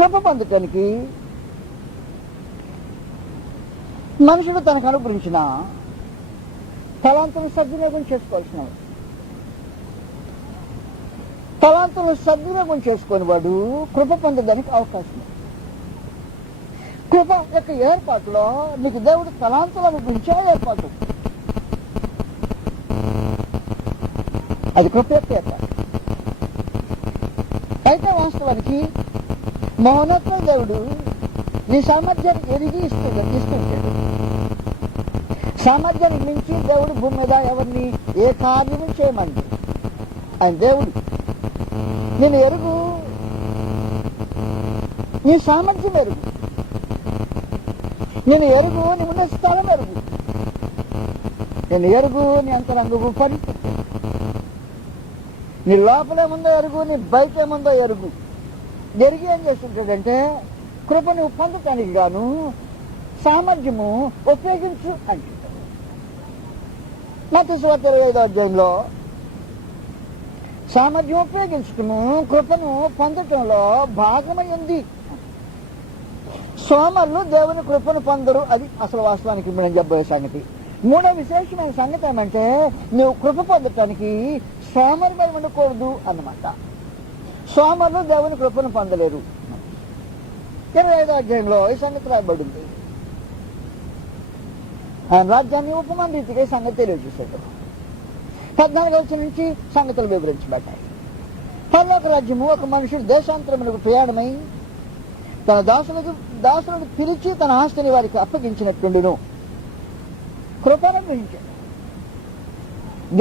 కృప పొందటానికి మనుషుడు తనకు అనుగ్రహించిన తలాంతును సద్వినియోగం చేసుకోవాల్సిన వాడు. సద్వినియోగం చేసుకుని వాడు కృప పొందడానికి అవకాశం కృప యొక్క ఏర్పాటులో నీకు దేవుడు తలాంతులు అనుగ్రహించే ఏర్పాటు అది కృప యొక్క ఏర్పాటు. అయితే వాస్తవానికి మౌనత్వ దేవుడు నీ సామర్థ్యాన్ని ఎరిగి ఇస్తుంది ఇస్తుంటాడు సామర్థ్యానికి మించి దేవుడు భూమి మీద ఎవరిని ఏ కార్యము చేయమంది. ఆయన దేవుడు. నేను ఎరుగు. నీ సామర్థ్యం ఎరుగు. నేను ఎరుగు నీ ఉన్న స్థలం ఎరుగు. నేను ఎరుగు నీ అంతరంగు పరిస్థితి నీ లోపలేముందో ఎరుగు నీ బయట ఏముందో ఎరుగు. జరిగి ఏం చేస్తుంటాడంటే కృపను పొందటానికి గాను సామర్థ్యము ఉపయోగించు అంటుంటాడు. మత స్వార్థ ఇరవై ఐదో అధ్యాయంలో సామర్థ్యం ఉపయోగించటము కృపను పొందటంలో భాగమైంది. సోమరులు దేవుని కృపను పొందరు అది అసలు వాస్తవానికి మనం చెప్పబోయే సంగతి. మూడో విశేషమైన సంగతి ఏమంటే నువ్వు కృప పొందటానికి సోమరిపై ఉండకూడదు అన్నమాట. సోమరులు దేవుని కృపను పొందలేరు. ఇరవై ఐదో అధ్యాయంలో ఈ సంగతి రాయబడింది. ఆయన రాజ్యాన్ని ఉపమాన రీతిగా ఈ సంగతి తెలియజేశాడు. పద్నాలుగు వచ్చిన నుంచి సంగతులు వివరించబడ్డాయి. పర్లోక రాజ్యము ఒక మనుషుడు దేశాంతరములకు ప్రయాణమై తన దాసులకు దాసులను పిలిచి తన ఆస్తిని వారికి అప్పగించినట్టుండును. కృపను గ్రహించాడు.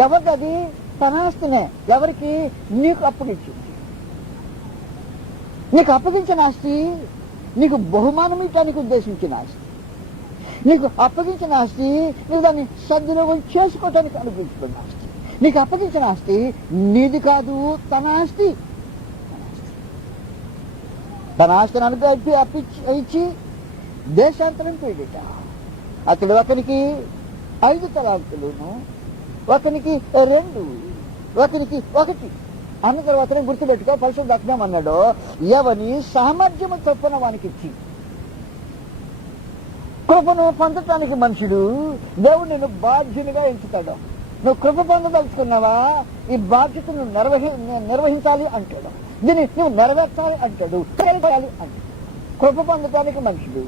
ఎవరికి అది? తన ఆస్తినే. ఎవరికి? నీకు అప్పగించింది. నీకు అప్పగించిన ఆస్తి నీకు బహుమానం ఇవ్వడానికి ఉద్దేశించిన ఆస్తి. నీకు అప్పగించిన ఆస్తి నువ్వు దాన్ని సద్వినియోగం చేసుకోవటానికి అనుగ్రహించుకున్న ఆస్తి. నీకు అప్పగించిన ఆస్తి నీది కాదు తన ఆస్తి. తన ఆస్తిని అనుగ్రహించి అప్పించి ఇచ్చి దేశాంతరం పీడిట అతడు ఒకనికి ఐదు తలాంతులును ఒకనికి రెండు ఒకనికి ఒకటి. అన్న తర్వాత గుర్తుపెట్టుకో పరిశుద్ధ అన్నాడు. ఎవని సామర్థ్యము చొప్పున వానికి ఇచ్చి కృపను పొందటానికి మనుషుడు దేవుడు నిన్ను బాధ్యునిగా ఎంచుతాడు. నువ్వు కృప పొందదలుచుకున్నావా? ఈ బాధ్యతను నిర్వహి నిర్వహించాలి అంటాడు. దీన్ని నువ్వు నెరవేర్చాలి అంటాడు. చేయాలి అంటాడు. కృప పొందటానికి మనుషుడు.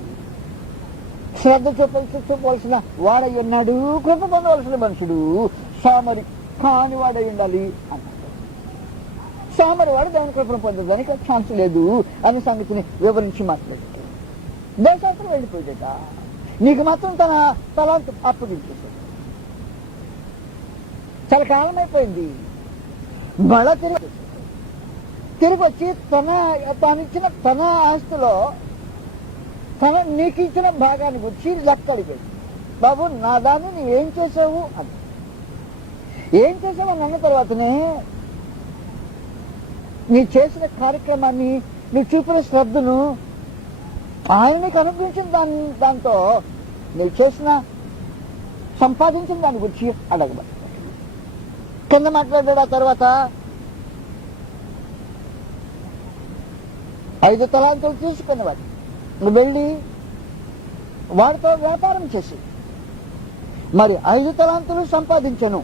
శ్రద్ధ చూపాల్సి చూపవలసిన వాడై ఉన్నాడు. కృప పొందవలసిన మనుషుడు. సామరి కాని వాడై ఉండాలి అన్నాడు. సోమరివాడు దేవుని కృపను పొందడానికి ఛాన్స్ లేదు అనే సంగతిని వివరించి మాట్లాడాడు. దేశాంతరం వెళ్ళిపోయాడట. నీకు మాత్రం తన తలాంత అప్పగించేశాడు. చాలా కాలం అయిపోయింది మళ్ళా తిరిగి తిరిగి వచ్చి తన తానిచ్చిన తన ఆస్తిలో తన నీకు ఇచ్చిన భాగాన్ని గురించి లెక్కడిపోయింది బాబు నా దాన్ని నువ్వేం చేసావు అని ఏం చేసావు అని అన్న తర్వాతనే నీ చేసిన కార్యక్రమాన్ని నువ్వు చూపిన శ్రద్ధను ఆయన నీకు అనుగ్రహించిన దాని దాంతో నువ్వు చేసిన సంపాదించిన దాని గురించి అడగబడి కింద మాట్లాడాడు ఆ తర్వాత ఐదు తలాంతులు తీసుకునేవాడు నువ్వు వెళ్ళి వాడితో వ్యాపారం చేసి మరి ఐదు తలాంతులు సంపాదించను.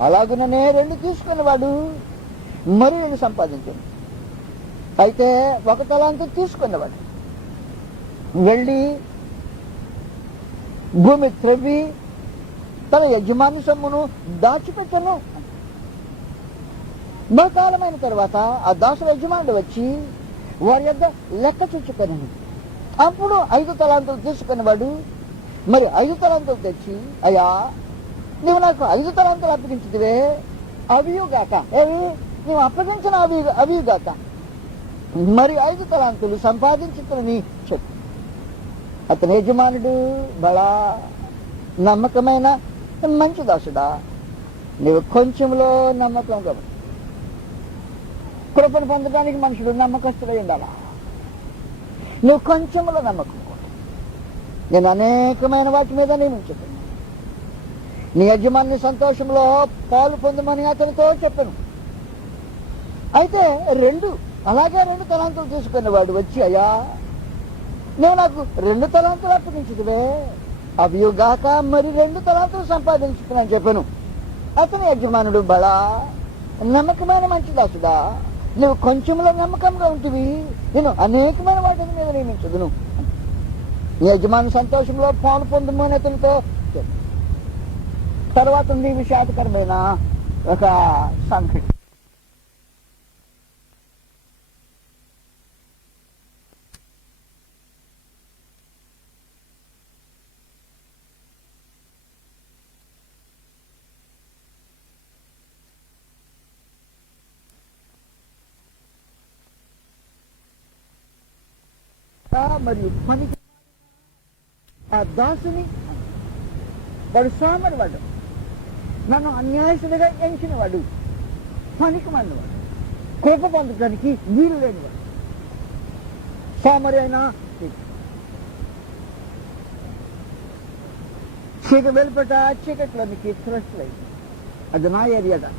అలాగనే రెండు తీసుకునేవాడు మరి రెండు సంపాదించండి అయితే ఒక తలాంతు తీసుకున్నవాడు. వెళ్ళి భూమి త్రవ్వి తన యజమాని సొమ్మును దాచిపెట్టను. బహుకాలమైన తర్వాత ఆ దాసుల యజమానుడు వచ్చి వారి యొక్క లెక్క చూచుకొని అప్పుడు ఐదు తలాంతులు తీసుకున్నవాడు మరి ఐదు తలాంతులు తెచ్చి అయ్యా నువ్వు నాకు ఐదు తలాంతులు అప్పగించదివే అవియుగాక. ఏవి? నీవు అప్పగించిన అవి అవియుగాక మరి ఐదు తలాంతులు సంపాదించుకుని చెప్పు. అతని యజమానుడు బడా నమ్మకమైన మంచి దాసుడా. నీవు కొంచెంలో నమ్మకం కాబట్టి కృపను పొందడానికి మనుషుడు నమ్మకస్తుడై ఉండాలా? నువ్వు కొంచెంలో నమ్మకం నేను అనేకమైన వాటి మీద నియమించుతాను నీ యజమాని సంతోషంలో పాలు పొందమని అతనితో చెప్పాను. అయితే రెండు అలాగే రెండు తలాంతులు తీసుకునేవాడు వచ్చి అయ్యా నువ్వు నాకు రెండు తలాంతులు అప్పగించదువే. అవియుగాక మరి రెండు తలాంతులు సంపాదించుకున్నాను చెప్పాను. అతని యజమానుడు బడా నమ్మకమైన మంచి దాసుడా. నువ్వు కొంచెంలో నమ్మకంగా ఉంటుంది నేను అనేకమైన వాటిని మీద నియమించదును. నీ యజమాని సంతోషంలో పాలు పొందమని అతనితో తర్వాత ఉంది విషాదకరమైన ఒక సంఘటన. మరియు పనికి ఆ దాసుని వాడు సోమరి వాడు నన్ను అన్యాయసుడిగా ఎంచిన వాడు పనికి వాడు కృప పొందడానికి వీలు లేనివాడు. సోమరి అయినా చీక వెలుపట చీకట్లోనికి త్రస్లై అది నా ఏరియాగా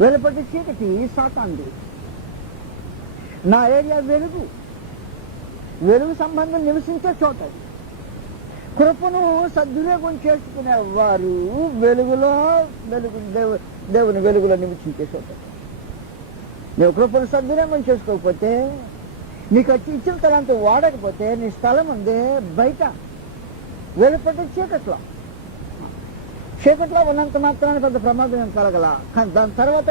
వెలుపటి చీకటి సాతాంది నా ఏరియా వెలుగు. వెలుగు సంబంధం నివసించే చోట కృపను సద్వినియోగం చేసుకునే వారు వెలుగులో వెలుగు దేవు దేవుని వెలుగులో నివసించే చోట నువ్వు కృపను సద్వినియోగం చేసుకోకపోతే నీకు వచ్చి ఇచ్చిన తలంత వాడకపోతే నీ స్థలం ఉంది బయట వెలుపటి చీకట్లో. చీకట్లో ఉన్నంత మాత్రాన్ని కొంత ప్రమాదం కలగల. కానీ దాని తర్వాత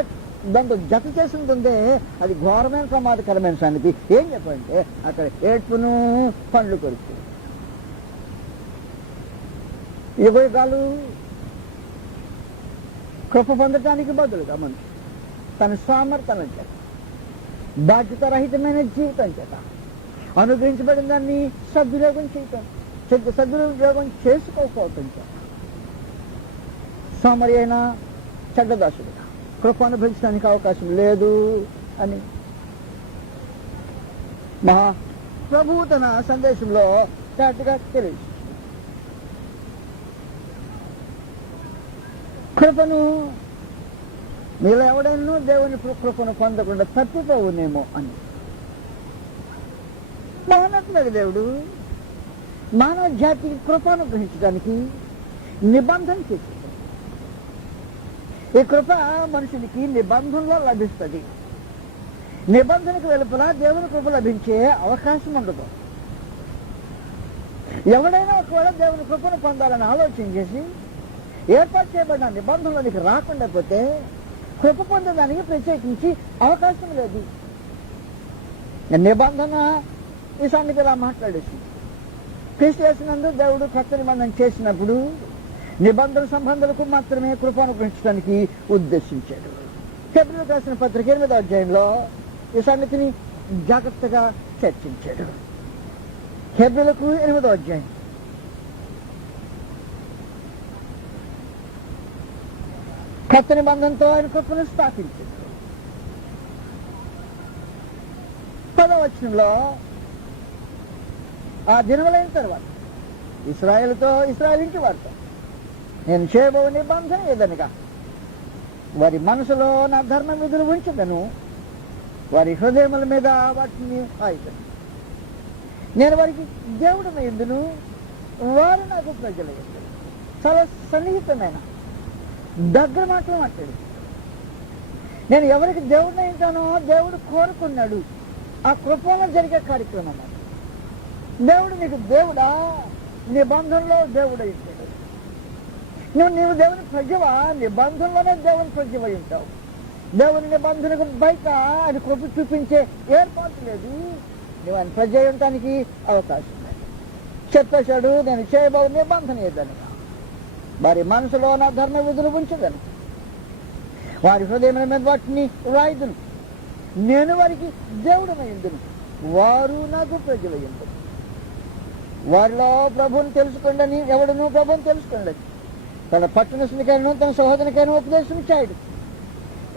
దాంతో జత చేసింది అది ఘోరమైన ప్రమాదకరమైన సంగతి. ఏం చెప్పంటే అక్కడ ఏడ్పును పండ్లు కొరుకు. యుగాలు కృప పొందటానికి బదులుగా మనిషి తన సామర్థ్యం చేత బాధ్యత రహితమైన జీవితం చేత అనుగ్రహించబడిన దాన్ని సద్వినియోగం చేయటం సద్వినియోగం చేసుకోకపోవటం చేత. సోమరి అయిన కృప అనుభవించడానికి అవకాశం లేదు అని. మహా ప్రభు తన సందేశంలో చాటుగా తెలియదు కృపను మీలో ఎవడైనా దేవుని కృపను పొందకుండా తప్పిపోవునేమో అని. మానవుడు దేవుడు మానవ జాతికి కృపను గ్రహించడానికి నిబంధన చేశాడు. ఈ కృప మనుషునికి నిబంధనలో లభిస్తుంది. నిబంధనకు వెలుపల దేవుని కృప లభించే అవకాశం ఉండదు. ఎవడైనా ఒకవేళ దేవుని కృపను పొందాలని ఆలోచన చేసి ఏర్పాటు చేయబడిన నిబంధనలోనికి రాకుండా పోతే కృప పొందడానికి ప్రత్యేకించి అవకాశం లేదు. నిబంధన ఈ సంగతి ఇలా మాట్లాడేసి క్రీస్తు చేసినందు దేవుడు కొత్త నిబంధన చేసినప్పుడు నిబంధన సంబంధాలకు మాత్రమే కృప అనుగ్రహించడానికి ఉద్దేశించాడు. ఫిబ్రవరి రాసిన పత్రిక ఎనిమిదో అధ్యాయంలో ఈ సంగతిని జాగ్రత్తగా చర్చించాడు. హెబ్రిలకు ఎనిమిదో అధ్యాయం. కొత్త నిబంధనతో ఆయన కృపను స్థాపించాడు. పదవచనంలో ఆ దినములైన తర్వాత ఇస్రాయల్తో ఇస్రాయల్ ఇంటి వారితో నేను చేయబో నిబంధన ఏదనగా? వారి మనసులో నా ధర్మ విధులు ఉంచదను. వారి హృదయముల మీద వాటిని ఆయుధను నేను వారికి దేవుడు ఎందును వారు నాకు ప్రజలు ఎందును చాలా సన్నిహితమైన దగ్గర మాటలు మాట్లాడు. నేను ఎవరికి దేవుడిని ఉంటానో దేవుడు కోరుకున్నాడు. ఆ కృపలో జరిగే కార్యక్రమం దేవుడు నీకు దేవుడా? నిబంధనలో దేవుడు అయిపోయాడు నువ్వు నీవు దేవుని ప్రజవా? నిబంధనలోనే దేవుని ప్రజవై ఉంటావు. దేవుని నిబంధనకు బయట అది కృప చూపించే ఏర్పాటు లేదు. నువ్వు అని ప్రజ ఉండటానికి అవకాశం లేదు. చెప్పేశాడు నేను చేయబో నిబంధన ఏదని వారి మనసులో నా ధర్మ విధులు ఉంచదను వారి హృదయం మీద వాటిని రాయుదును. నేను వారికి దేవుడమైందును వారు నాకు ప్రజలయ్యిందును వారిలో ప్రభుని తెలుసుకోండి ఎవడును ప్రభుని తెలుసుకోండి తన పట్టణస్తునికైనా తన సహోదరికైనా ఉపదేశం ఇచ్చాడు.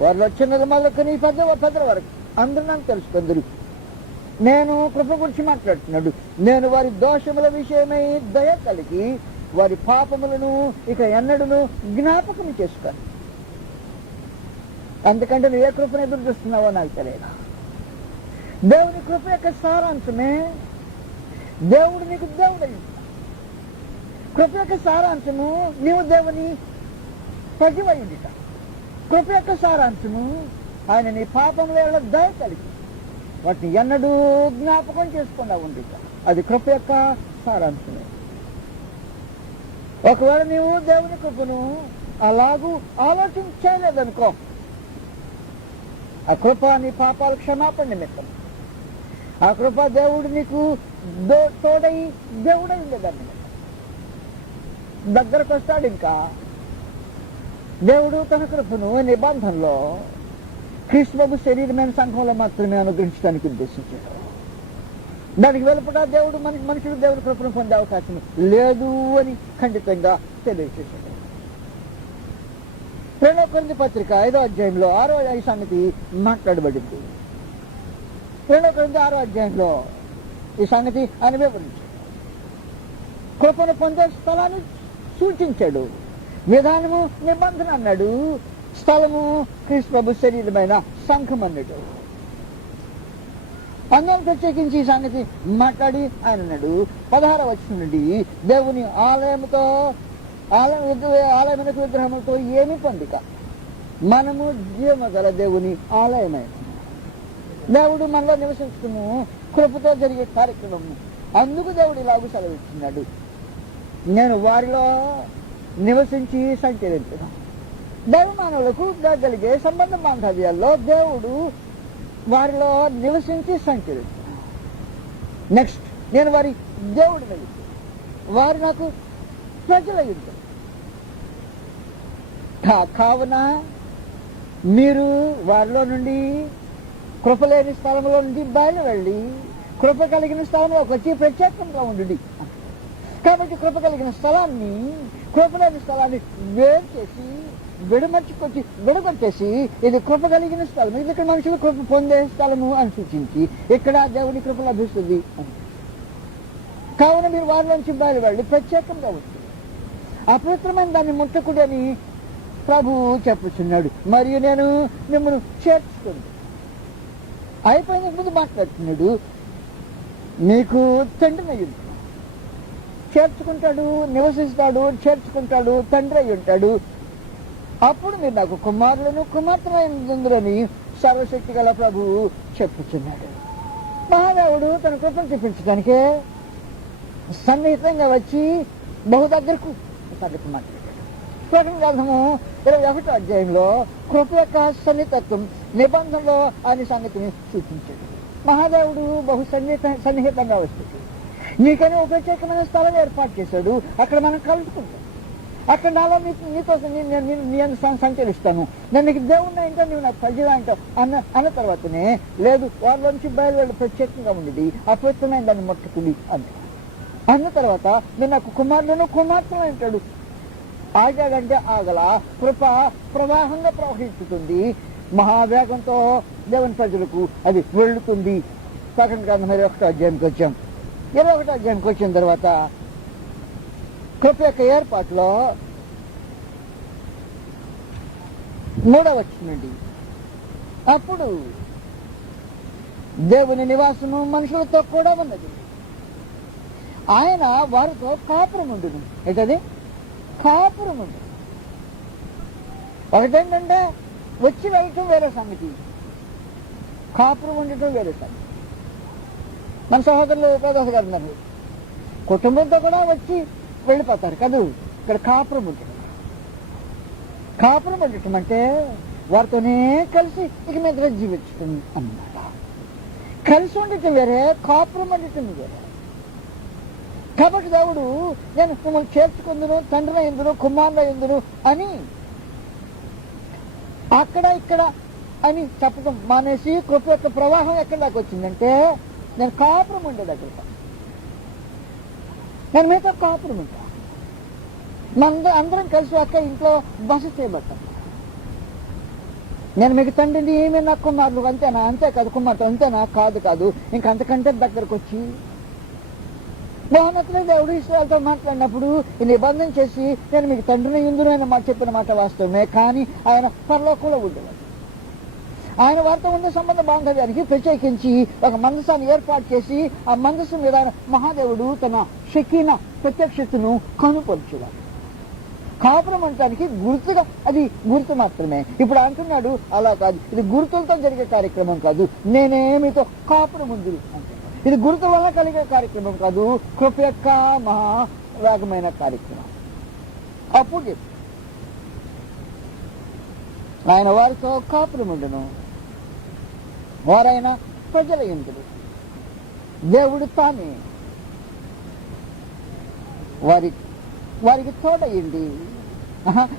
వారిలో చిన్నది మొదలుకొని పెద్ద పెద్దల వరకు అందరూ నాకు తెలుసుకుందరు. నేను కృప గురించి మాట్లాడుతున్నాడు. నేను వారి దోషముల విషయమై దయ కలిగి వారి పాపములను ఇక ఎన్నడును జ్ఞాపకం చేసుకోను. అందుకంటే నువ్వు ఏ కృపను ఎదురు చూస్తున్నావో నాకు తెలియదు. దేవుని కృప యొక్క సారాంశమే దేవుడు నీకు దేవుడై కృప యొక్క సారాంశము నీవు దేవుని ప్రతివయుడిట కృప యొక్క సారాంశము ఆయన నీ పాపముల దయ కలిగి. వాటిని ఎన్నడూ జ్ఞాపకం చేసుకుండా ఉంది అది కృప యొక్క సారాంశమే. ఒకవేళ నీవు దేవుని కృపను అలాగూ ఆలోచించలేదనుకో ఆ కృప నీ పాపాల క్షమాపణ నిమిత్తం. ఆ కృప దేవుడు నీకు దో- తోడై దేవుడై ఉండేదాన్ని. దగ్గరకు వస్తాడు ఇంకా. దేవుడు తన కృపను నిబంధనలో క్రీస్తుబాబు శరీరమైన సంఘంలో మాత్రమే అనుగ్రహించడానికి ఉద్దేశించాడు. దానికి వెలుపట దేవుడు మనకి మనుషులు దేవుడి కృపను పొందే అవకాశం లేదు అని ఖండితంగా తెలియజేశాడు రెండో కొరింథీ పత్రిక ఐదో అధ్యాయంలో ఆరో ఈ సంగతి మాట్లాడబడింది. రెండో కొరింథీ ఆరో అధ్యాయంలో ఈ సంగతి ఆయన వివరించాడు. కృపను పొందే స్థలాన్ని సూచించాడు. విధానము నిబంధన అన్నాడు. స్థలము క్రీస్తు ప్రభు శరీరమైన సంఘం అన్నాడు. అందరం ప్రత్యేకించి ఈ సంగతి మాట్లాడి ఆయన అన్నాడు. పదహార వచ్చిన నుండి దేవుని ఆలయముతో ఆలయం విగ్రహ- ఆలయమునకు విగ్రహములతో ఏమి పొందిక? మనము జీవము గల దేవుని ఆలయమైన దేవుడు మనలో నివసిస్తున్నాము కృపతో జరిగే కార్యక్రమము. అందుకు దేవుడు ఇలాగూ సెలవిస్తున్నాడు. నేను వారిలో నివసించి సంచరించిన. దైవమానవులకు కలిగే సంబంధ బాంధవ్యాల్లో దేవుడు వారిలో నివసించి సంచరించిన. నెక్స్ట్ నేను వారి దేవుడు వారు నాకు ప్రజలయ్యుంటారు కా- కావున మీరు వారిలో నుండి కృప లేని స్థలంలో నుండి బయలు వెళ్ళి కృప కలిగిన స్థలంలోకి వచ్చి ప్రత్యేకంగా ఉండు కాబట్టి కృప కలిగిన స్థలాన్ని కృపలేని స్థలాన్ని వేరు చేసి విడమర్చుకొచ్చి విడగొట్టేసి ఇది కృప కలిగిన స్థలం ఇది ఇక్కడ మనుషులు కృప పొందే స్థలము అని సూచించి ఇక్కడ దేవుని కృప లభిస్తుంది అని. కావున మీరు వారిలోంచి బయలువెళ్ళి ప్రత్యేకంగా వస్తుంది అపవిత్రమైన దాన్ని ముట్టకుడు అని ప్రభు చెప్పుచున్నాడు. మరియు నేను మిమ్మల్ని చేర్చుకుంది. అయిపోయిన ముందు మాట్లాడుతున్నాడు. నీకు తండ్రి అయ్యింది చేర్చుకుంటాడు నివసిస్తాడు చేర్చుకుంటాడు తండ్రి అయి ఉంటాడు. అప్పుడు మీరు నాకు కుమారులను కుమార్తెలని సర్వశక్తి గల ప్రభువు చెప్పుచున్నాడు. మహాదేవుడు తన కృపను చూపించడానికే సన్నిహితంగా వచ్చి బహు దగ్గరకు సంగతి మాట్లాడాడు. ప్రకటన గ్రంథము ఇరవై ఒకటో అధ్యాయంలో కృప యొక్క సన్నిహితత్వం నిబంధనలో అనే సంగతిని సూచించాడు మహాదేవుడు బహు సన్నిహిత సన్నిహితంగా వస్తుంది నీకని ఒక ప్రత్యేకమైన స్థలం ఏర్పాటు చేశాడు. అక్కడ మనం కలుసుకుంటాం అక్కడ నాలో నీకు నీతో నేను నేను సంచరిస్తాను. నేను నీకు దేవుణ్ణి ఏంటో నువ్వు నాకు ప్రజలా అంటావు అన్న అన్న తర్వాతనే లేదు వాళ్ళలోంచి బయలుదేరి ప్రత్యేకంగా ఉండేది. అపవిత్రమైన దాన్ని ముట్టుకుని అంట అన్న తర్వాత నేను నాకు కుమారులను కుమార్తెలు అంటాడు. ఆగాడంటే ఆగల. కృప ప్రవాహంగా ప్రవహిస్తుంది. మహావేగంతో దేవుని ప్రజలకు అది వెళ్తుంది ప్రకటన కాదు మరి ఒకటో అధ్యాయానికి వచ్చాం. ఇరవై ఒకటో అధ్యాయానికి వచ్చిన తర్వాత కృప యొక్క ఏర్పాటులో మూడవ వచ్చినండి అప్పుడు దేవుని నివాసము మనుషులతో కూడా ఉన్నది. ఆయన వారితో కాపురం ఉండును ఏంటది? కాపురం ఉండు ఒకటేంటంటే వచ్చి వెళ్ళటం వేరే సంగతి. కాపురం ఉండటం వేరే సంగతి. మన సహోదరులు ఉపేదాస గారు ఉన్నారు కుటుంబంతో కూడా వచ్చి వెళ్ళిపోతారు కదూ. ఇక్కడ కాపురం ఉండటం కాపురం ఉండటం అంటే వారితోనే కలిసి ఇక మీద జీవించటం అన్నమాట. కలిసి ఉండటం వేరే కాపురం ఉండటం వేరే. కాబట్టి దేవుడు నేను మిమ్మల్ని చేర్చుకుందును తండ్రి ఎందును కుమారుడు ఎందును అని అక్కడ ఇక్కడ అని చెప్పడం మానేసి కృప యొక్క ప్రవాహం ఎక్కడి దాకా వచ్చిందంటే నేను కాపురం ఉండే దగ్గర నేను మీతో కాపురం ఉంటా మన అందరం కలిసి అక్క ఇంట్లో బస చేయబడతాం నేను మీకు తండ్రిని ఏమి నా కుమారులు అంతేనా? అంతే కాదు కుమార్తె అంతేనా? కాదు కాదు. ఇంకంతకంటే దగ్గరకు వచ్చి. మోహనతులే దేవుడు ఇష్టాలతో మాట్లాడినప్పుడు ఈ నిబంధన చేసి నేను మీకు తండ్రిని ఇందులో ఆయన మాట చెప్పిన మాట వాస్తవమే కానీ ఆయన పరలోకంలో ఉండేవాడు. ఆయన వారితో ఉండే సంబంధ బాంధవ్యానికి ప్రత్యేకించి ఒక మందసాన్ని ఏర్పాటు చేసి ఆ మందస్సు మీద మహాదేవుడు తన శకీన ప్రత్యక్షతను కనుపరుచువాడు కాపురం అంటానికి గుర్తుగా అది గుర్తు మాత్రమే. ఇప్పుడు అంటున్నాడు అలా కాదు. ఇది గుర్తులతో జరిగే కార్యక్రమం కాదు. నేనే మీతో కాపురం ఉంది ఇది గుర్తు వల్ల కలిగే కార్యక్రమం కాదు. కృప యొక్క మహా వేగమైన కార్యక్రమం. అప్పుడు చెప్పు. ఆయన వారితో కాపురముండును వారైన ప్రజల ఇంద్రుడు దేవుడు తానే. వారి వారికి తోడయ్యండి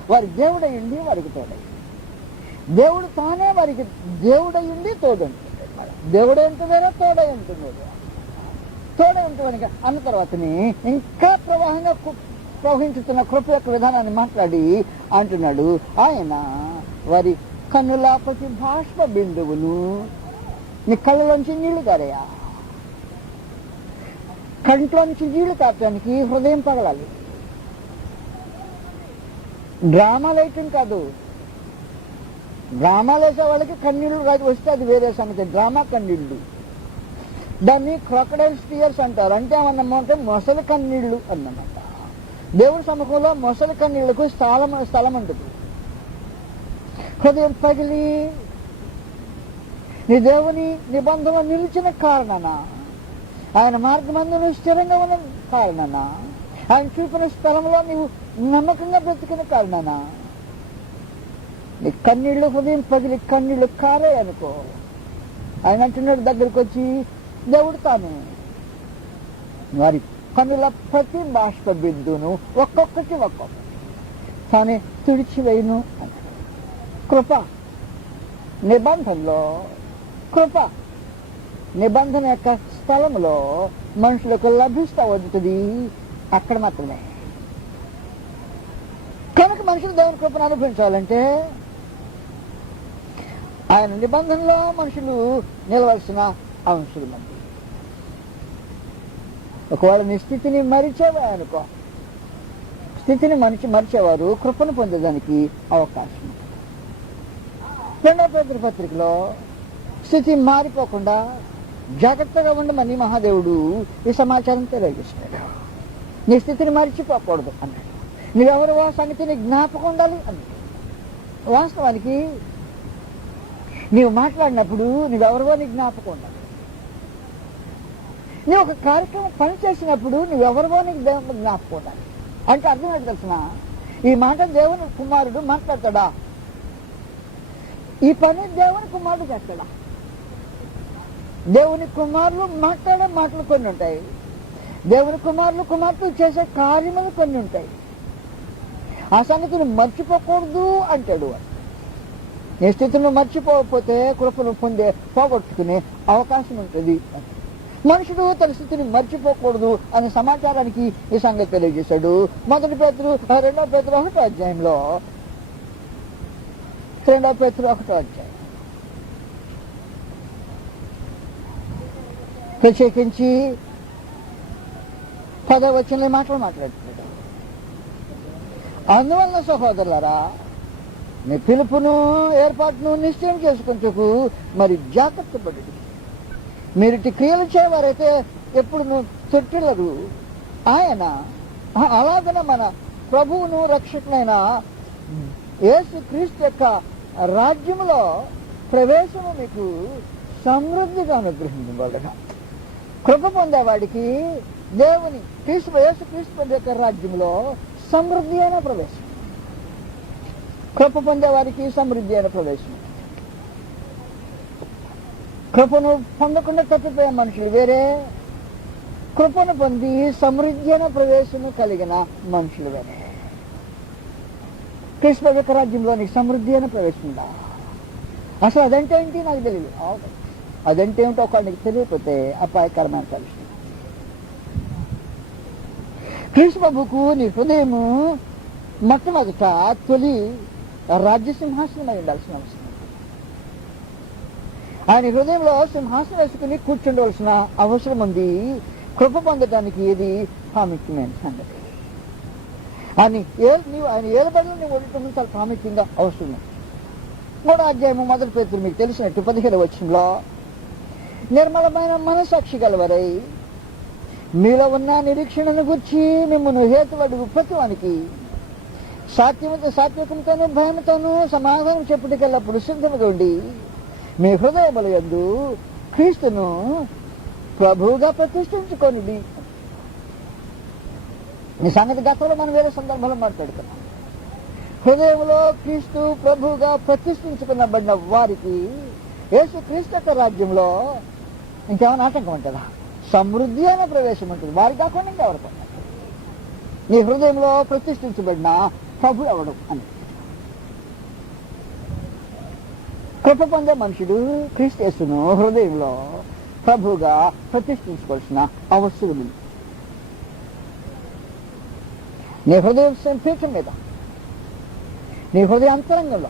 వారి దేవుడయ్యండి వారికి తోడయింది. దేవుడు తానే వారికి దేవుడయ్యండి తోడుంటుంది దేవుడు ఎంత తోడై ఉంటుంది తోడై ఉంటుంది అన్న తర్వాతని ఇంకా ప్రవాహంగా కు- ప్రవహించుతున్న కృప యొక్క విధానాన్ని మాట్లాడి అంటున్నాడు. ఆయన వారి కన్నుల ప్రతి బాష్ప బిందువును నీ కళ్ళలోంచి నీళ్ళు కారయా కంట్లోంచి నీళ్ళు తాపడానికి హృదయం పగలాలి డ్రామా లేయటం కాదు. డ్రామా వేసే వాళ్ళకి కన్నీళ్ళు రాజు వస్తే అది వేరే సంగతి. డ్రామా కన్నీళ్ళు దాన్ని క్రొకడైల్ స్టియర్స్ అంటారు. అంటే ఏమన్నమాట మొసలి కన్నీళ్ళు అన్నమాట. దేవుడి సముఖంలో మొసలి కన్నీళ్ళకు స్థలం స్థలం ఉంటుంది. హృదయం పగిలి నీ దేవుని నిబంధన నిలిచిన కారణాన? ఆయన మార్గమందును స్థిరంగా ఉన్న కారణాన? ఆయన చూపిన స్థలంలో నీవు నమ్మకంగా బ్రతికిన కారణనా? నీ కన్నీళ్ళు హృదయం పగిలి కన్నీళ్ళు కారే అనుకో. ఆయన అంటున్నాడు దగ్గరికి వచ్చి దేవుడు తాను వారి కన్నుల ప్రతి బాష్ప బిందును ఒక్కొక్కటి ఒక్కొక్కటి తానే తుడిచివేయును. కృప నిబంధనలో కృప. నిబంధన యొక్క స్థలంలో మనుషులకు లభిస్తూ వద్దుతుంది అక్కడ మాత్రమే. కనుక మనుషులు దేవుని కృపను అనుభవించాలంటే ఆయన నిబంధనలో మనుషులు నిలవలసిన అంశాలు మంది ఒకవేళ నీ స్థితిని మరిచేవా అనుకో. స్థితిని మనిషి మరిచేవారు కృపను పొందేదానికి అవకాశం రెండో రెండవ పేదరి పత్రికలో స్థితి మారిపోకుండా జాగ్రత్తగా ఉండమని మహాదేవుడు ఈ సమాచారం తెలియజేస్తున్నాడు నీ స్థితిని మరిచిపోకూడదు అన్నాడు. నువ్వెవరు ఆ సంగతిని జ్ఞాపకం ఉండాలి అన్నాడు. వాస్తవానికి నీవు మాట్లాడినప్పుడు నువ్వెవరివో నీ జ్ఞాపకం ఉండాలి. నువ్వు ఒక కార్యక్రమం పని చేసినప్పుడు నువ్వెవరివో నీకు దేవుని జ్ఞాపకం ఉండాలి. అంటే అర్థం ఏంటి తెలిసిన? ఈ మాట దేవుని కుమారుడు మాట్లాడతాడా? ఈ పని దేవుని కుమారుడు చేస్తాడా? దేవుని కుమారులు మాట్లాడే మాటలు కొన్ని ఉంటాయి. దేవుని కుమారులు కుమార్తెలు చేసే కార్యములు కొన్ని ఉంటాయి. ఆ సంగతిని మర్చిపోకూడదు అంటాడు వాడు. నీ స్థితిని మర్చిపోకపోతే కృపను పొందే పోగొట్టుకునే అవకాశం ఉంటుంది మనుషుడు తన స్థితిని మర్చిపోకూడదు అనే సమాచారానికి ఈ సంగతి తెలియజేశాడు. మొదటి పేతులు ఆ, రెండో పేతులు ఒకటో అధ్యాయంలో రెండో పేతులు ఒకటో అధ్యాయం. ప్రత్యేకించి పదవ వచ్చిన మాటలు మాట్లాడుతున్నాడు. అందువలన సహోదరులరా మీ పిలుపును ఏర్పాటును నిశ్చయం చేసుకుంటూ మరి జాగ్రత్త పడి మీరు ఇటు క్రియలు చేయవారైతే ఎప్పుడు నువ్వు తొట్టిల్లరు ఆయన అలాగన అలాగనే మన ప్రభువును రక్షకునైన యేసు క్రీస్తు యొక్క రాజ్యంలో ప్రవేశము మీకు సమృద్ధిగా అనుగ్రహించబడగా కృప పొందేవాడికి దేవుని క్రీస్తు యేసు క్రీస్తు యొక్క రాజ్యంలో సమృద్ధి అయిన ప్రవేశం. కృప పొందేవారికి సమృద్ధి అయిన ప్రవేశం. కృపను పొందకుండా తప్పిపోయే మనుషులు వేరే. కృపను పొంది సమృద్ధి అయిన ప్రవేశము కలిగిన మనుషులు వేరే. కృష్ణ యొక్క రాజ్యంలో నీకు సమృద్ధి అయిన ప్రవేశం ఉందా? అసలు అదంటే ఏంటి? నాకు తెలియదు అవును. అదంటే ఏమిటో ఒకళ్ళకి తెలియకపోతే అపాయకరమైన పరిస్థితి. కృష్ణ బాబుకు నీ హృదయము మొట్టమొదట తొలి రాజ్య సింహాసనమై ఉండాల్సిన అవసరం. ఆయన హృదయంలో సింహాసనం వేసుకుని కూర్చుండవలసిన అవసరం ఉంది. కృప పొందడానికి ఇది ప్రాముఖ్యమైన సంగతి. ఆయన ఏ నీవు ఆయన ఏలబడిలో నీవు ఉండటం చాలా ప్రాముఖ్యంగా అవసరం మూడో అధ్యాయము మొదటి పేరు మీకు తెలిసినట్టు పదిహేను వచ్చంలో నిర్మలమైన మనసాక్షి గలవరై. మీలో ఉన్న నిరీక్షణను గుర్చి మిమ్మల్ని హేతువడుగు ప్రతివానికి. సాత్యముతో సాత్వికంతోనూ భయంతోనూ సమాధానం చెప్పుటికెల్లప్పుడు సిద్ధముగా ఉండి మీ హృదయముల బలయందు క్రీస్తును ప్రభువుగా ప్రతిష్ఠించుకొనిది ఈ సంగతి గతంలో మనం వేరే సందర్భంలో మాట్లాడుకున్నాం. హృదయంలో క్రీస్తు ప్రభువుగా ప్రతిష్ఠించుకున్నబడిన వారికి యేసు క్రీస్తు యొక్క రాజ్యంలో ఇంకేమైనా ఆటంకం ఉంటుందా సమృద్ధి అనే ప్రవేశం ఉంటుంది. వారికి కాకుండా ఇంకెవరికి నీ హృదయంలో ప్రతిష్ఠించబడిన ప్రభు అవడం అని. కృప పొందే మనుషుడు క్రీస్తేసును హృదయంలో ప్రభుగా ప్రతిష్ఠించుకోవాల్సిన అవసరం ఉంది. నీ హృదయం పీఠం మీద నీ హృదయ అంతరంగంలో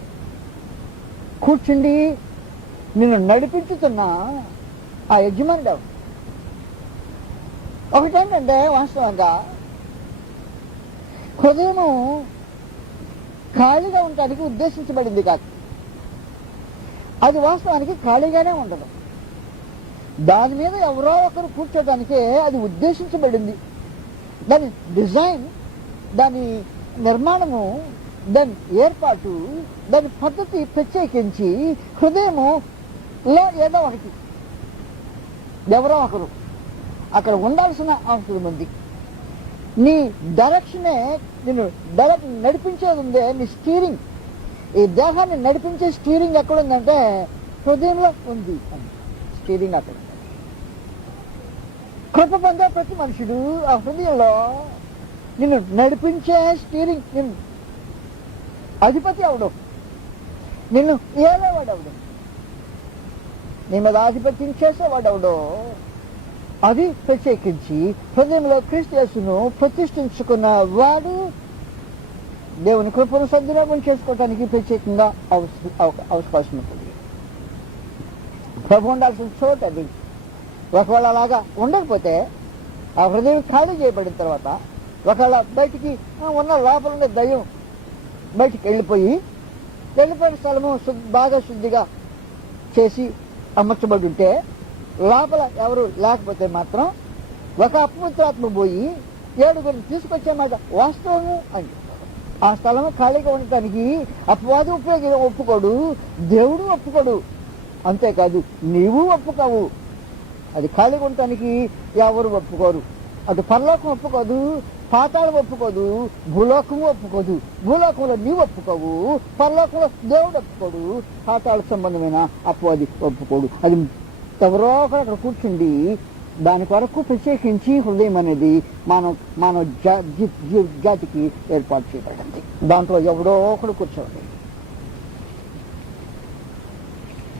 కూర్చుండి నిన్ను నడిపించుతున్నా ఆ యజమానుడు ఒకటేంటంటే వాస్తవంగా హృదయము ఖాళీగా ఉండటానికి ఉద్దేశించబడింది కాదు అది వాస్తవానికి ఖాళీగానే ఉండదు దాని మీద ఎవరో ఒకరు కూర్చోటానికే అది ఉద్దేశించబడింది దాని డిజైన్ దాని నిర్మాణము దాని ఏర్పాటు దాని పద్ధతి ప్రత్యేకించి హృదయము లో ఏదో ఒకటి ఎవరో ఒకరు. అక్కడ ఉండాల్సిన అవసరం ఉంది నీ డైరెక్షనే నేను డైరెక్ట్ నడిపించేది ఉందే నీ స్టీరింగ్. ఈ దేహాన్ని నడిపించే స్టీరింగ్ ఎక్కడ ఉందంటే హృదయంలో ఉంది స్టీరింగ్ అక్కడ. ఉంది. కృప పొందే ప్రతి మనుషుడు ఆ హృదయంలో నిన్ను నడిపించే స్టీరింగ్ నిన్ను. అధిపతి అవడం నిన్ను ఏలేవాడు అవడం నీ మీద ఆధిపత్యం చేసేవాడు అది ప్రత్యేకించి హృదయంలో క్రీస్తు ప్రతిష్ఠించుకున్న వాడు దేవుని కృపను సద్వినియోగం చేసుకోవటానికి ప్రత్యేకంగా అవకాశం ఉంటుంది. ప్రభు ఉండాల్సిన చోటు అది. ఒకవేళ అలాగా ఉండకపోతే ఆ హృదయం ఖాళీ చేయబడిన తర్వాత ఒకవేళ బయటికి ఉన్న లోపల ఉండే దయ్యం బయటికి వెళ్ళిపోయి వెళ్ళిపోయిన స్థలము బాగా శుద్ధిగా చేసి అమర్చబడి ఉంటే లోపల ఎవరు లేకపోతే మాత్రం ఒక అపవిత్రాత్మ పోయి ఏడుగురిని తీసుకొచ్చే మాట వాస్తవము అని. ఆ స్థలము ఖాళీగా ఉండటానికి అపవాది ఉపయోగి ఒప్పుకోడు దేవుడు ఒప్పుకోడు. అంతేకాదు నీవు ఒప్పుకోవు. అది ఖాళీగా ఉండటానికి ఎవరు ఒప్పుకోరు. అటు పరలోకం ఒప్పుకోదు పాతాళం ఒప్పుకోదు భూలోకం ఒప్పుకోదు భూలోకంలో నీవు ఒప్పుకోవు పరలోకంలో దేవుడు ఒప్పుకోడు. పాతాళ సంబంధమైన అపవాది ఒప్పుకోడు. అది ఎవరో ఒకరు అక్కడ కూర్చుండి దాని కొరకు ప్రత్యేకించి హృదయం అనేది మానవ మానవ జీ- జీ- జాతికి ఏర్పాటు చేయబడింది. దాంట్లో ఎవడో ఒకడు కూర్చోండి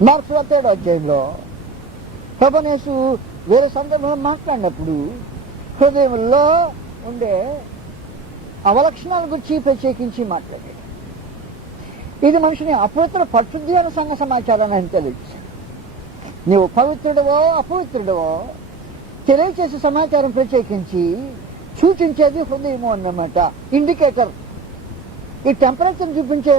మార్క్స్ తేడా అధ్యాయంలో ప్రభనేసు వేరే సందర్భంలో మాట్లాడినప్పుడు హృదయంలో ఉండే అవలక్షణాల గురించి ప్రత్యేకించి మాట్లాడాడు. ఇది మనిషిని అపవిత్ర పట్టుద్ది అని సంఘ సమాచారాన్ని ఆయన తెలియజేశాడు. నీవు పవిత్రుడవో అపవిత్రుడవో తెలియచేసే సమాచారం ప్రత్యేకించి సూచించేది హృదయము అన్నమాట. ఇండికేటర్ ఈ టెంపరేచర్ చూపించే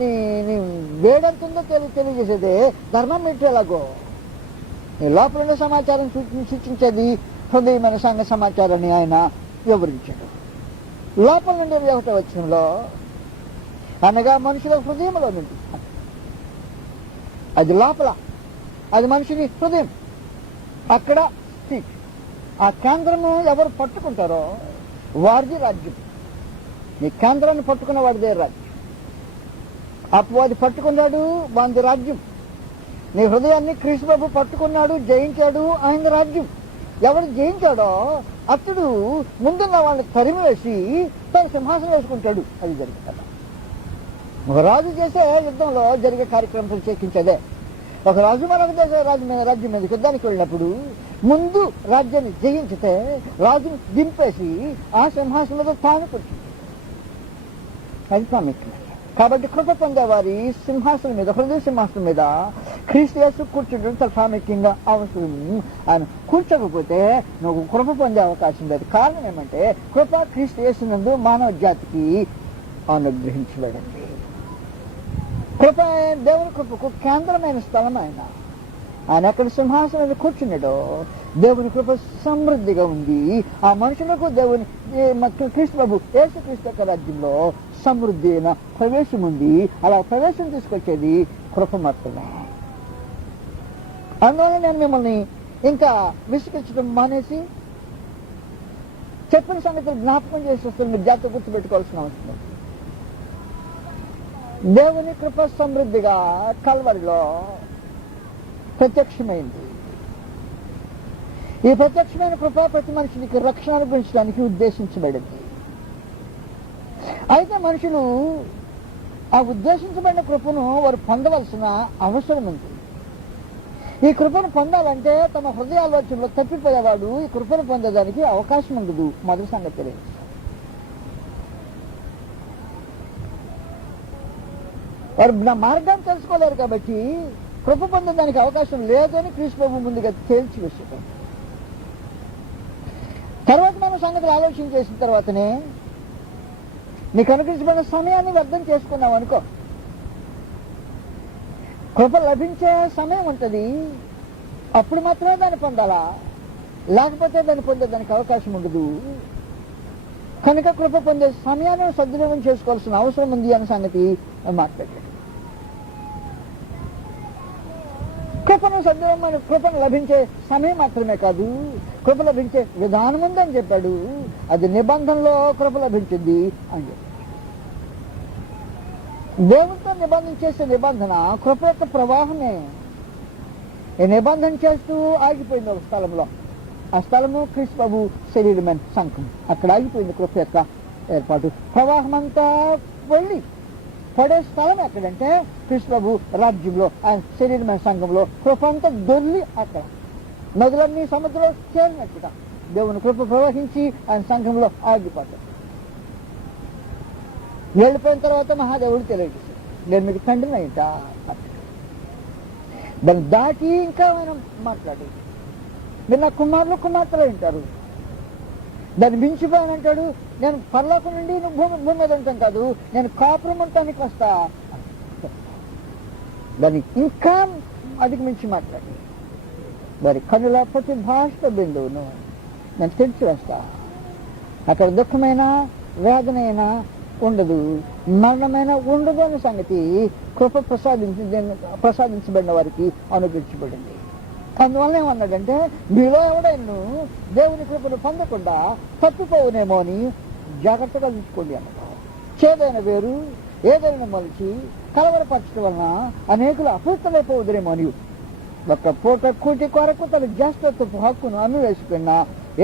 నీ నీ వేడెంతుందో తెలియ తెలియజేసేది ధర్మమీటర్ ఎలాగో. నీ లోపల సమాచారం సూచించేది హృదయమైన సంఘ సమాచారాన్ని ఆయన వివరించాడు. లోపల నుండి ఒకటి వచ్చంలో అనగా మనుషుల హృదయంలో నుండి. అది లోపల. అది మనిషిని హృదయం. అక్కడ స్పీచ్ ఆ కేంద్రము ఎవరు పట్టుకుంటారో వారిది రాజ్యం. నీ కేంద్రాన్ని పట్టుకున్న వాడిదే రాజ్యం. అపవాది పట్టుకున్నాడు వాంది రాజ్యం. నీ హృదయాన్ని క్రీస్తు బాబు పట్టుకున్నాడు జయించాడు ఆయన రాజ్యం. ఎవరు జయించాడో అతడు ముందున్న వాళ్ళని తరిమివేసి తన సింహాసనం వేసుకుంటాడు. అది జరుగుతుంది ఒక రాజు చేసే యుద్ధంలో జరిగే కార్యక్రమం ప్రత్యేకించదే. ఒక రాజు మరొక దేశ రాజు మీద రాజ్యం మీద యుద్ధానికి వెళ్ళినప్పుడు ముందు రాజ్యాన్ని జయించితే రాజుని దింపేసి ఆ సింహాసనంలో తాను కూర్చుంది అది ప్రాముఖ్యం కాబట్టి కృప వారి సింహాసనం మీద హృదయ సింహాసనం మీద క్రీస్తు కూర్చుంటే కూర్చుండడం చాలా ప్రాముఖ్యంగా అవసరం. ఆయన కూర్చోకపోతే నువ్వు కృప పొందే అవకాశం లేదు. కారణం ఏమంటే కృప క్రీస్తు చేసినందు మానవ జాతికి అనుగ్రహించబడింది. కృప దేవుని కృపకు కేంద్రమైన స్థలం ఆయన. ఆయన ఎక్కడ సింహాసనం మీద కూర్చున్నాడో దేవుని కృప సమృద్ధిగా ఉంది. ఆ మనుషులకు దేవుని ఏ మ- క్రీస్తు యేసు యొక్క రాజ్యంలో సమృద్ధి అయిన ప్రవేశం ఉంది. అలా ప్రవేశం తీసుకొచ్చేది కృప మాత్రమే. అందువల్ల నేను మిమ్మల్ని ఇంకా విసిగించడం మానేసి చెప్పిన సంగతి జ్ఞాపకం చేసి వస్తుంది మీరు జాగ్రత్త గుర్తుపెట్టుకోవాల్సిన అవసరం దేవుని కృప సమృద్ధిగా కల్వరిలో ప్రత్యక్షమైంది. ఈ ప్రత్యక్షమైన కృప ప్రతి మనిషికి రక్షణ అనుభవించడానికి ఉద్దేశించబడింది. అయితే మనుషులు ఆ ఉద్దేశించబడిన కృపను వారు పొందవలసిన అవసరం ఉంది. ఈ కృపను పొందాలంటే తమ హృదయ ఆలోచనలో తప్పిపోయేవాడు ఈ కృపను పొందడానికి అవకాశం ఉండదు మొదటి సంగతి తెలియదు. వారు నా మార్గాన్ని తెలుసుకోలేరు కాబట్టి కృప పొందడానికి అవకాశం లేదని క్రీస్తు ప్రభు ముందుగా తేల్చి వేసేటప్పుడు తర్వాత మనం సంగతులు ఆలోచన చేసిన తర్వాతనే నీకు అనుకరించబడిన సమయాన్ని వ్యర్థం చేసుకున్నావు అనుకో. కృప లభించే సమయం ఉంటుంది. అప్పుడు మాత్రమే దాన్ని పొందాలా? లేకపోతే దాన్ని పొందేదానికి అవకాశం ఉండదు. కనుక కృప పొందే సమయాన్ని సద్వినియోగం చేసుకోవాల్సిన అవసరం ఉంది అనే సంగతి మాట్లాడాడు కృపను సద్వినియోగం కృపను లభించే సమయం మాత్రమే కాదు. కృప లభించే విధానం ఉందని చెప్పాడు. అది నిబంధనలో కృప లభించింది అని చెప్పాడు. దేవునితో నిబంధన చేసే నిబంధన కృప యొక్క ప్రవాహమే. ఈ నిబంధన చేస్తూ ఆగిపోయింది ఒక స్థలంలో. ఆ స్థలము క్రిష్బాబు శరీరమైన సంఘం. అక్కడ ఆగిపోయింది కృప యొక్క ఏర్పాటు. ప్రవాహం అంతా వెళ్ళి పడే స్థలం ఎక్కడంటే క్రీస్తు రాజ్యంలో ఆయన శరీరమైన సంఘంలో కృప అంతా దొల్లి అక్కడ. నదులన్నీ సముద్రంలో చేరినట్టుగా దేవుని కృప ప్రవహించి ఆయన సంఘంలో ఆగిపోతాడు. వెళ్ళిపోయిన తర్వాత మహాదేవుడు తెలియజేశాడు. నేను మీకు తండ్రిని అయిట దాన్ని దాటి ఇంకా మనం మాట్లాడేది మీరు నా కుమారులు కుమార్తెలు వింటారు దాన్ని మించిపోయానంటాడు. నేను పర్లోకం నుండి నువ్వు భూమి భూమి మీద ఉంటాం కాదు నేను కాపురం ఉంటానికి వస్తా. దాన్ని ఇంకా అధిగమించి మాట్లాడి. మరి కనుల ప్రతి భాష బిందువును నేను తెరిచి వస్తా. అక్కడ దుఃఖమైన వేదనైనా ఉండదు మరణమైన ఉండదు అనే సంగతి కృప ప్రసాదించి ప్రసాదించబడిన వారికి అనుగ్రహించబడింది. అందువల్ల ఏమన్నాడంటే మీలో ఎవడైనా దేవుని కృపను పొందకుండా తప్పిపోవునేమో అని జాగ్రత్తగా చూసుకోండి అన్నమాట చేదైన వేరు ఏదైనా మలిచి కలవరపరచడం వలన అనేకులు అపూర్తమైపోవుదరేమో అని ఒక్క పూట కూటి కొరకు తన జ్యేష్ఠత్వపు హక్కును అమ్మివేసుకున్న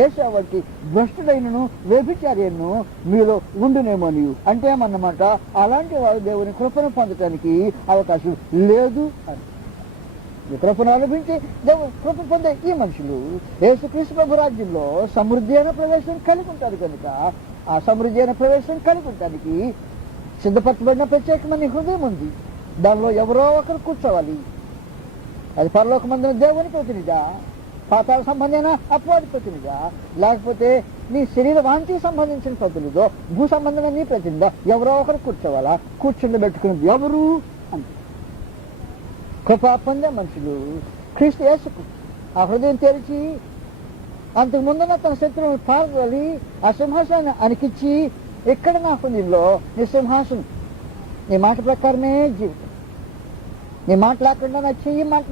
ఏషా వంటి భ్రష్టుడైనను వ్యభిచార్యను మీలో ఉండునేమో నీవు అంటే ఏమన్నమాట అలాంటి వారు దేవుని కృపను పొందటానికి అవకాశం లేదు అని. కృపను అనుభవించి దేవుని కృప పొందే ఈ మనుషులు యేసుక్రీస్తు ప్రభు రాజ్యంలో సమృద్ధి అయిన ప్రవేశం కలిగి ఉంటారు కనుక ఆ సమృద్ధి అయిన ప్రవేశం కలిగి ఉండటానికి సిద్ధపరచబడిన ప్రత్యేకమైన హృదయం ఉంది. దానిలో ఎవరో ఒకరు కూర్చోవాలి. అది పరలోక మందిన దేవుని ప్రతినిధా పాతాల సంబంధమైన అపవాది ప్రతినిధా లేకపోతే నీ శరీర వాంతికి సంబంధించిన ప్రతినిధో భూ సంబంధమైన నీ ప్రతినిధా ఎవరో ఒకరు కూర్చోవాలా? కూర్చుండి పెట్టుకున్నది ఎవరు? అని కృపా పొందే మనుషులు క్రీస్తు యేసుకు ఆ హృదయం తెరిచి అంతకు ముందున్న తన శత్రువుని పారదలి ఆ సింహాసనాన్ని అనికిచ్చి ఇక్కడ నా నీలో నీ సింహాసనం. నీ మాట ప్రకారమే జీవితం. నీ మాట లేకుండా నా చెయ్యి మాట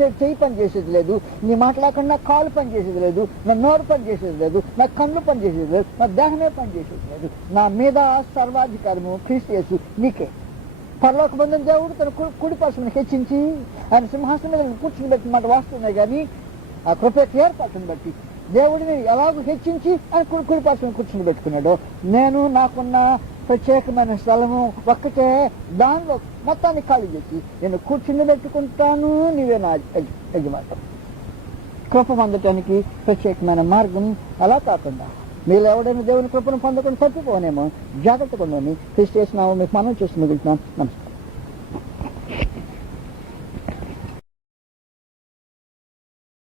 చెయ్యి- పని చేసేది లేదు. నీ మాట లేకుండా నా కాలు పని చేసేది లేదు. నా నోరు పని చేసేది లేదు. నా కళ్ళు పని చేసేది లేదు. నా దేహమే పని చేసేది లేదు. నా మీద సర్వాధికారము క్రీస్తు నీకే. పరలోక బంధం దేవుడు తన కు- కుడి పర్సను హెచ్చించి ఆయన సింహాసనం మీద కూర్చుని పెట్టిన మాట వాస్తున్నాయి కానీ ఆ కృప ఏర్పాటును బట్టి దేవుడిని ఎలాగో హెచ్చించి ఆయన కుడి కుడి కూర్చుని పెట్టుకున్నాడు. నేను నాకున్న ప్రత్యేకమైన స్థలము ఒక్కటే. దానిలో మొత్తాన్ని ఖాళీ చేసి నేను కూర్చుని పెట్టుకుంటాను నీవే నా యజమాట కృప పొందటానికి ప్రత్యేకమైన మార్గం అలా కాకుండా మీరు ఎవడైనా దేవుని కృపను పొందకుండా తప్పిపోనేమో జాగ్రత్తగా ఉండండి. క్రిస్టియస్ మీకు మనం చేసి మిగులుతున్నాం. నమస్కారం.